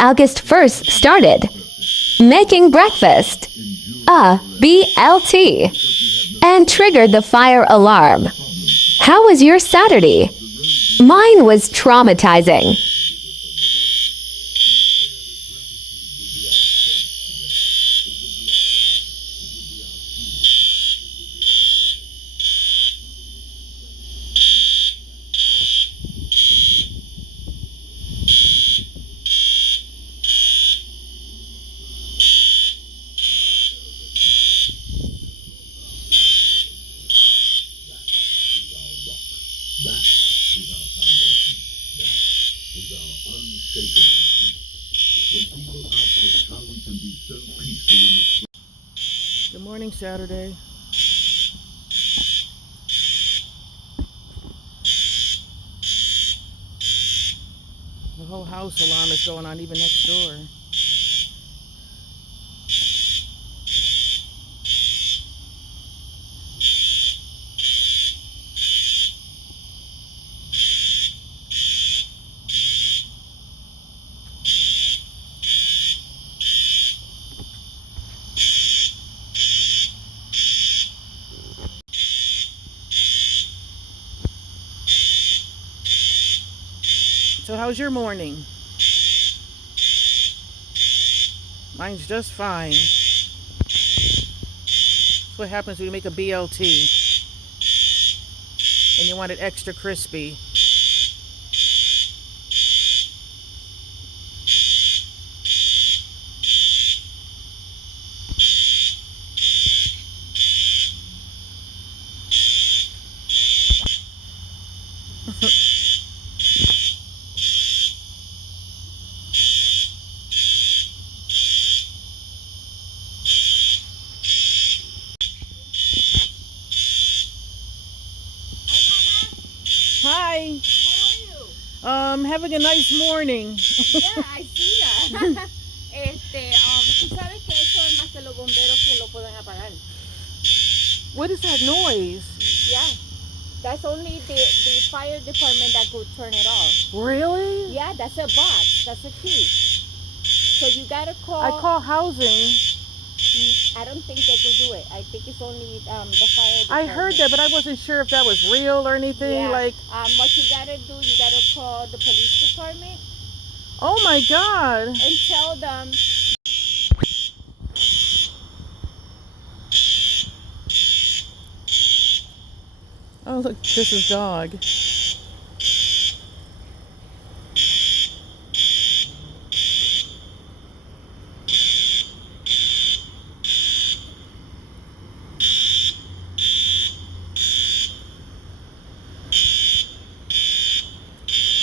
August 1st started? Making breakfast. BLT. And triggered the fire alarm. How was your Saturday? Mine was traumatizing. Good morning, Saturday. The whole house alarm is going on, even next door. So how's your morning? Mine's just fine. That's what happens when you make a BLT and you want it extra crispy. Hi. How are you? Having a nice morning. Yeah, I see that. Tú sabes que eso es más que los bomberos que lo pueden apagar. What is that noise? Yeah, that's only the fire department that could turn it off. Really? Yeah, that's a box. That's a key. So you gotta call. I call housing. I don't think they could do it. I think it's only the fire department. I heard that, but I wasn't sure if that was real or anything. Yeah. Like, What you gotta do, you gotta call the police department oh my God. and tell them. Oh, look, this is dog.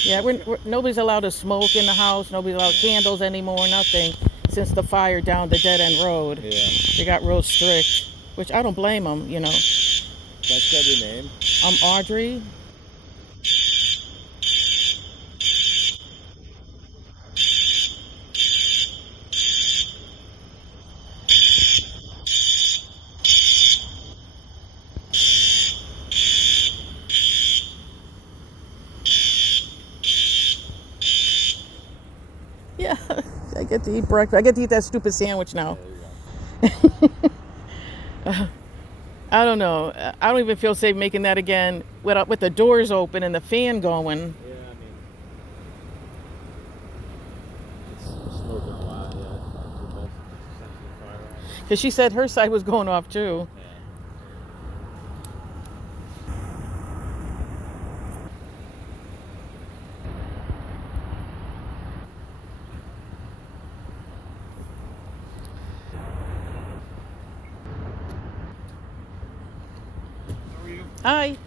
Yeah, nobody's allowed to smoke in the house. Nobody's allowed candles anymore, nothing. Since the fire down the dead end road. Yeah. They got real strict, which I don't blame them, you know. That's got your name. I'm Audrey. Yeah, I get to eat breakfast. I get to eat that stupid sandwich now. I don't know. I don't even feel safe making that again with the doors open and the fan going. Yeah, I mean, it's smoking a lot, yeah. Because she said her side was going off too. Yeah. How are you? Hi.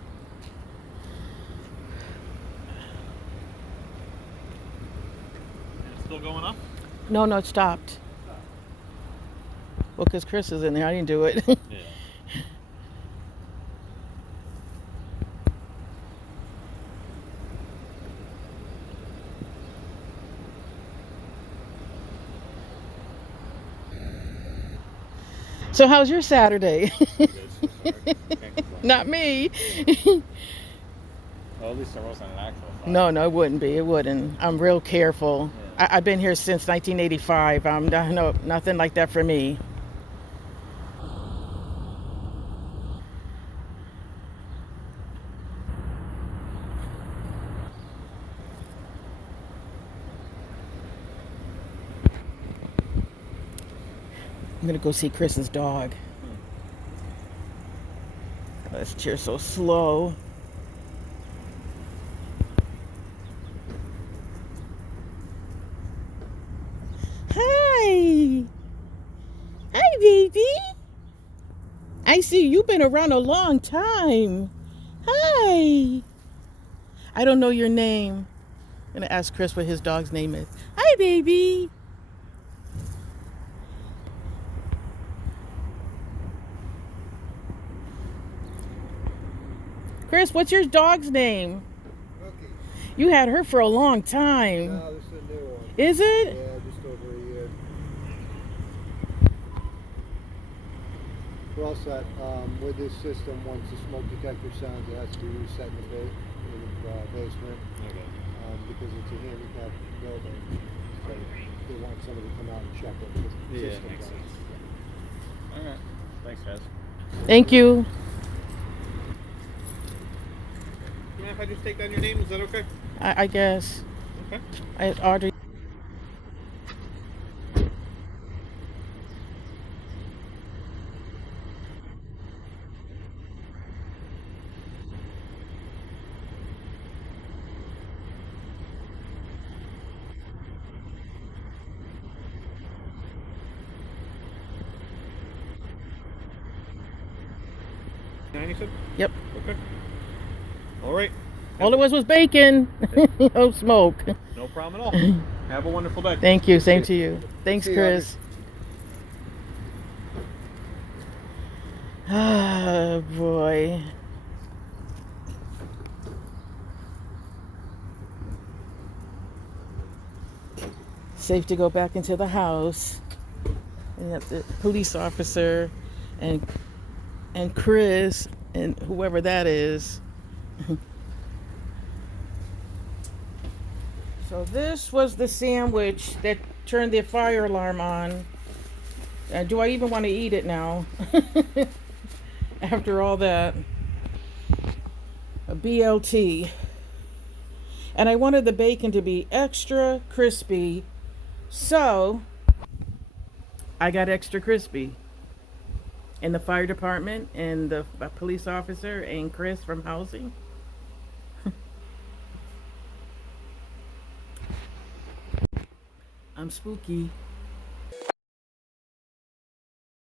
It's still going up? No, it stopped. Well, because Chris is in there. I didn't do it. Yeah. So how's your Saturday? Good so far. Can't complain. Not me. Well, at least there wasn't an actual fire. No, it wouldn't be. It wouldn't. I'm real careful. Yeah. I've been here since 1985. No, nothing like that for me. I'm gonna go see Chris's dog. This chair's so slow. Hi. Hi, baby. I see you've been around a long time. Hi. I don't know your name. I'm gonna ask Chris what his dog's name is. Hi, baby. Chris, what's your dog's name? Cookie. You had her for a long time. No, this is a new one. Is it? Yeah, just over a year. We're all set. With this system, once the smoke detector sounds, it has to be reset in the basement Okay. because it's a handicapped building. So they want somebody to come out and check it. Because the Yeah, system makes does. sense. All right. Thanks, guys. Thank you. You mind if I just take down your name? Is that okay? I guess. Okay. Audrey. You said? Yep. Okay. All right. All it was bacon. No smoke. No problem at all. Have a wonderful day. Thank you. Same to you. Thanks, See you, Chris. Ah, boy. Safe to go back into the house. And have the police officer and Chris and whoever that is. So this was the sandwich that turned the fire alarm on. Do I even want to eat it now? After all that. A BLT. And I wanted the bacon to be extra crispy. So I got extra crispy. And the fire department and the police officer and Chris from housing. I'm spooky.